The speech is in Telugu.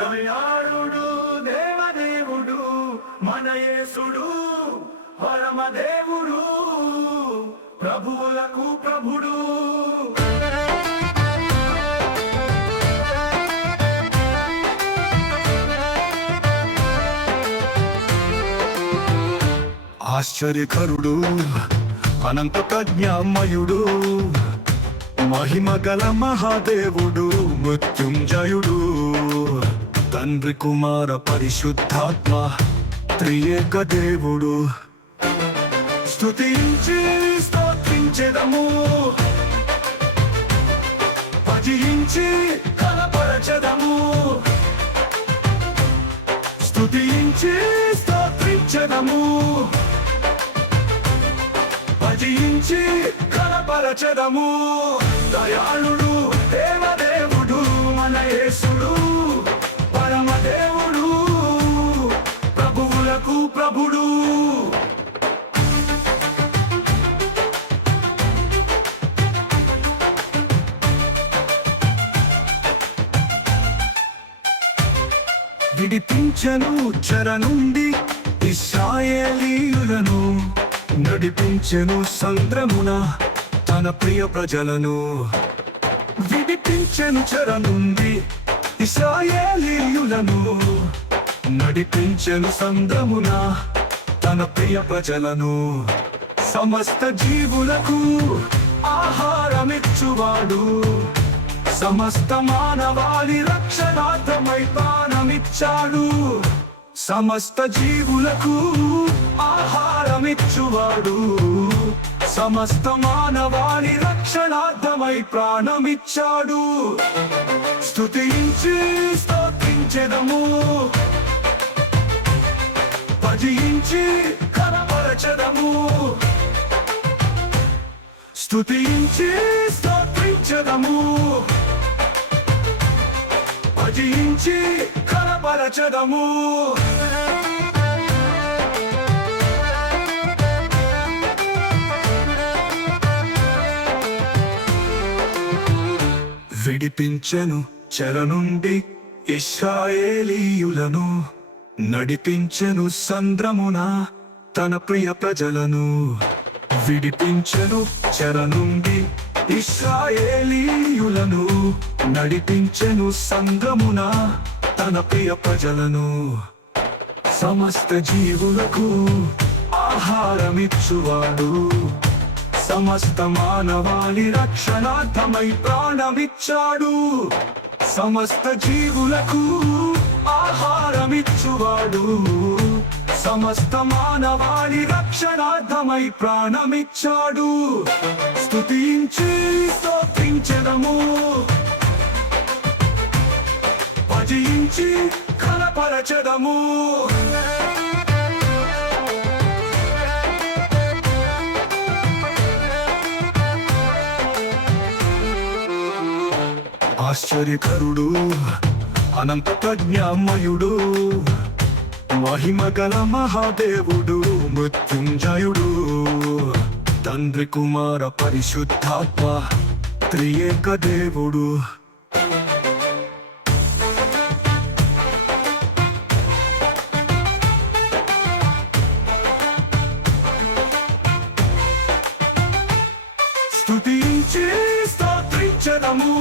కళ్యాణుడు దేవదేవుడు మన యేసుడు పరమదేవుడు ప్రభువులకు ప్రభుడు. ఆశ్చర్యకరుడు అనంత ప్రజ్ఞామయుడు మహిమ గల మహాదేవుడు మృత్యుంజయుడు. తండ్రి కుమార పరిశుద్ధాత్మ త్రియేక దేవుడు. స్తుతించి స్తోత్రించెదము. భజించి కలపరచదము స్తుతించి స్తోత్రించెదము. భజించి కలపరచదము దయాళుడు దేవదేవుడు మన యేసుడు. విడిపించను చెర నుండి ఇస్రాయేలీయులను నడిపించెను సంద్రమున తన ప్రియ ప్రజలను. విడిపించెను చెర నుండి ఇస్రాయేలీయులను నడిపించెను సంద్రమున తన ప్రియ ప్రజలను. సమస్త జీవులకు ఆహారమిచ్చువాడు. సమస్త మానవాళి రక్షణార్థమై ఇచ్చాడు సమస్త జీవులకు ఆహారమిచ్చువాడు. సమస్త మానవాళి రక్షణార్థమై ప్రాణమిచ్చాడు. స్థుతించి స్తోత్రించెదము. భజించి కనపరచదము. స్తుతించి స్తోత్రించదము. భజించి కనపరచదము విడిపించెను చెర నుండి ఇస్రాయేలీయులను నడిపించెను సంద్రమున తన ప్రియ ప్రజలను. విడిపించెను చెర నుండి ఇస్రాయేలీయులను నడిపించెను సంద్రమున తన ప్రియ ప్రజలను సమస్త జీవులకు ఆహారమిచ్చువాడు. సమస్త మానవాళి రక్షణార్థమై ప్రాణమిచ్చాడు. సమస్త జీవులకు ఆహారమిచ్చువాడు. సమస్త మానవాళి రక్షణార్థమై ప్రాణమిచ్చాడు. స్తుతించి స్తోత్రించడము భజించి కనపరచదము ఆశ్చర్యకరుడు అనంత ప్రజ్ఞామయుడు మహిమ గల మహాదేవుడు మృత్యుంజయుడు తండ్రి కుమార పరిశుద్ధాత్మ త్రియేక దేవుడు స్తుతించి స్తోత్రించదము.